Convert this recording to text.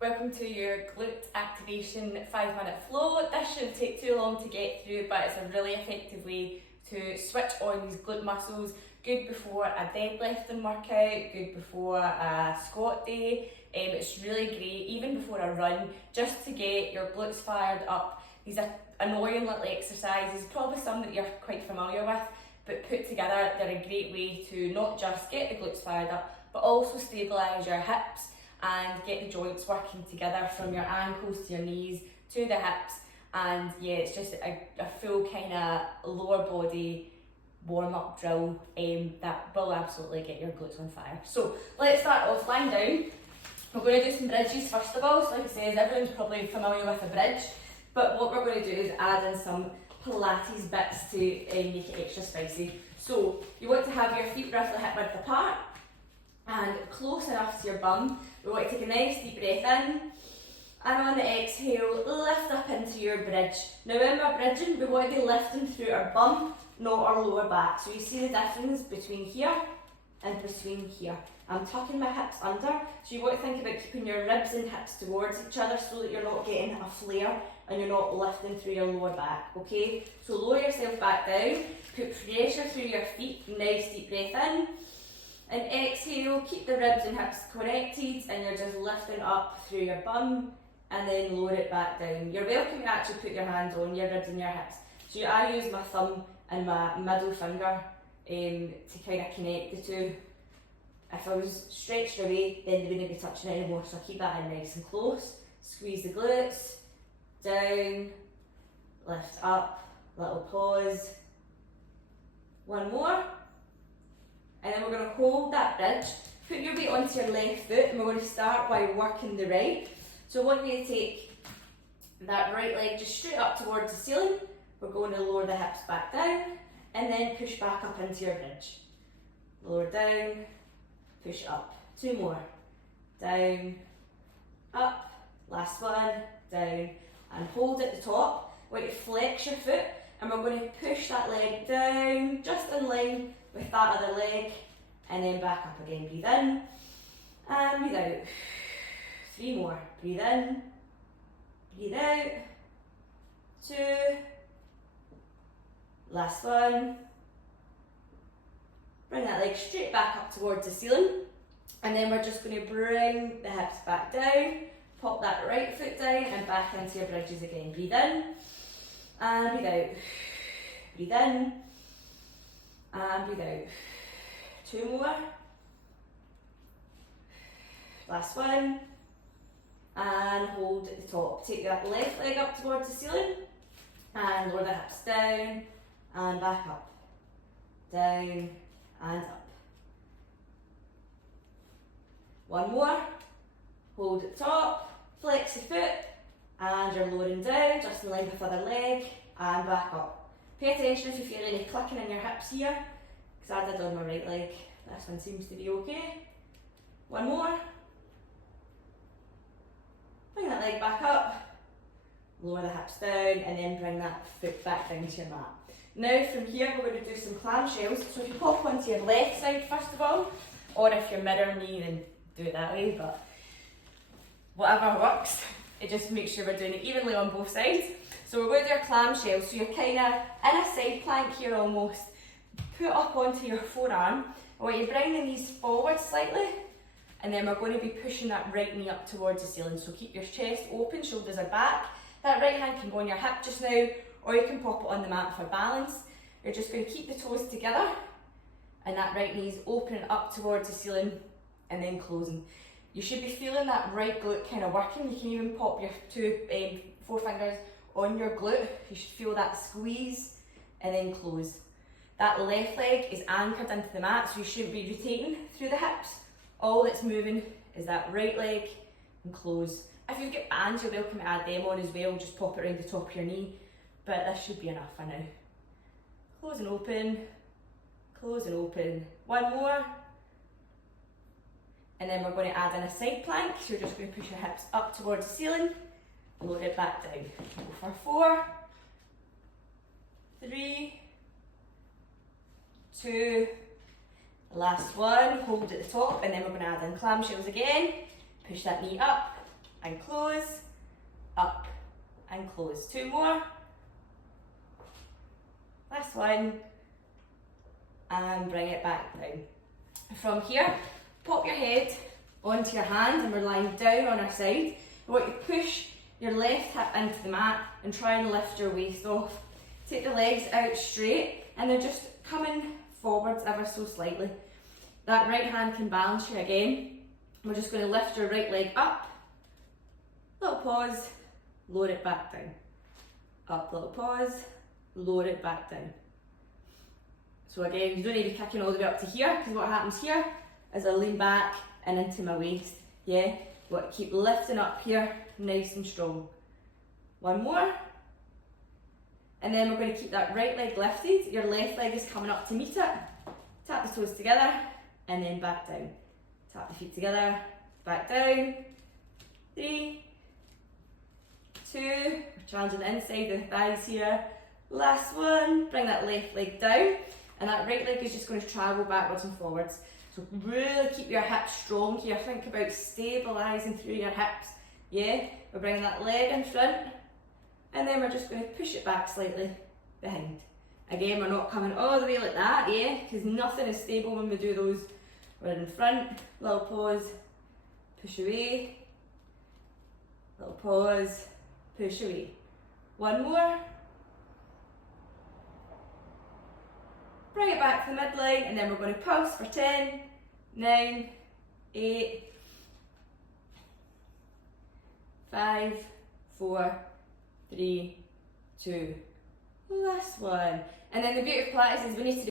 Welcome to your glute activation 5-minute flow. This shouldn't take too long to get through, but it's a really effective way to switch on these glute muscles. Good before a deadlifting workout, good before a squat day. It's really great, even before a run, just to get your glutes fired up. These are annoying little exercises, probably some that you're quite familiar with, but put together, they're a great way to not just get the glutes fired up, but also stabilise your hips and get the joints working together from your ankles to your knees to the hips. And yeah, it's just a full kind of lower body warm-up drill that will absolutely get your glutes on fire. So let's start off lying down. We're going to do some bridges first of all. So like I said, everyone's probably familiar with a bridge, but what we're going to do is add in some Pilates bits to make it extra spicy. So you want to have your feet roughly hip width apart and close enough to your bum. We want to take a nice deep breath in, and on the exhale, lift up into your bridge. Now when we're bridging, we want to be lifting through our bum, not our lower back. So you see the difference between here and between here. I'm tucking my hips under, so you want to think about keeping your ribs and hips towards each other so that you're not getting a flare and you're not lifting through your lower back, okay? So lower yourself back down, put pressure through your feet, nice deep breath in, and exhale, keep the ribs and hips connected, and you're just lifting up through your bum and then lower it back down. You're welcome to actually put your hands on your ribs and your hips. So I use my thumb and my middle finger to kind of connect the two. If I was stretched away, then they wouldn't be touching it anymore, so I keep that in nice and close. Squeeze the glutes, down, lift up, little pause. One more. And then we're going to hold that bridge. Put your weight onto your left foot, and we're going to start by working the right. So I want you to take that right leg just straight up towards the ceiling. We're going to lower the hips back down, and then push back up into your bridge. Lower down, push up. Two more. Down, up, last one, down, and hold at the top. We're going to flex your foot, and we're going to push that leg down, just in line with that other leg, and then back up again. Breathe in, and breathe out. Three more. Breathe in, breathe out. Two, last one. Bring that leg straight back up towards the ceiling, and then we're just going to bring the hips back down, pop that right foot down, and back into your bridges again. Breathe in, and breathe out. Breathe in, and breathe out. Two more. Last one. And hold at the top. Take that left leg up towards the ceiling, and lower the hips down, and back up. Down, and up. One more. Hold at the top, flex the foot, and you're lowering down, just in line with the other leg, and back up. Pay attention if you feel any clicking in your hips here, because I did on my right leg. This one seems to be okay. One more. Bring that leg back up, lower the hips down, and then bring that foot back down to your mat. Now from here we're going to do some clamshells. So if you pop onto your left side first of all, or if you're mirroring me, then do it that way, but whatever works. It just makes sure we're doing it evenly on both sides. So we're going to do our clamshell. So you're kind of in a side plank here almost. Put up onto your forearm. I want you to bring the knees forward slightly, and then we're going to be pushing that right knee up towards the ceiling. So keep your chest open, shoulders are back. That right hand can go on your hip just now, or you can pop it on the mat for balance. You're just going to keep the toes together, and that right knee is opening up towards the ceiling and then closing. You should be feeling that right glute kind of working. You can even pop your four fingers on your glute. You should feel that squeeze and then close. That left leg is anchored into the mat, so you shouldn't be rotating through the hips. All that's moving is that right leg and close. If you've got bands, you're welcome to add them on as well. Just pop it around the top of your knee, but this should be enough for now. Close and open, close and open. One more. And then we're going to add in a side plank, so you're just going to push your hips up towards the ceiling, lower it back down. Go for 4, 3, 2, last one, hold at the top, and then we're going to add in clamshells again. Push that knee up, and close, up and close. 2 more. Last one, and bring it back down. From here, pop your head onto your hand and we're lying down on our side. I want you to push your left hip into the mat and try and lift your waist off. Take the legs out straight and they're just coming forwards ever so slightly. That right hand can balance you again. We're just going to lift your right leg up, little pause, lower it back down. Up, little pause, lower it back down. So again, you don't need to be kicking all the way up to here, because what happens here is I lean back and into my waist. Yeah, but keep lifting up here, nice and strong. One more. And then we're going to keep that right leg lifted. Your left leg is coming up to meet it. Tap the toes together and then back down. Tap the feet together, back down. 3, 2, we're challenging the inside of the thighs here. Last one, bring that left leg down and that right leg is just going to travel backwards and forwards. So really keep your hips strong here. Think about stabilising through your hips. Yeah, we're bringing that leg in front and then we're just going to push it back slightly behind. Again, we're not coming all the way like that, yeah, because nothing is stable when we do those. We're in front, little pause, push away, little pause, push away. One more. Bring it back to the midline and then we're going to pulse for 10, 9, 8, 5, 4, 3, 2, last one. And then the beauty of Pilates is we need to do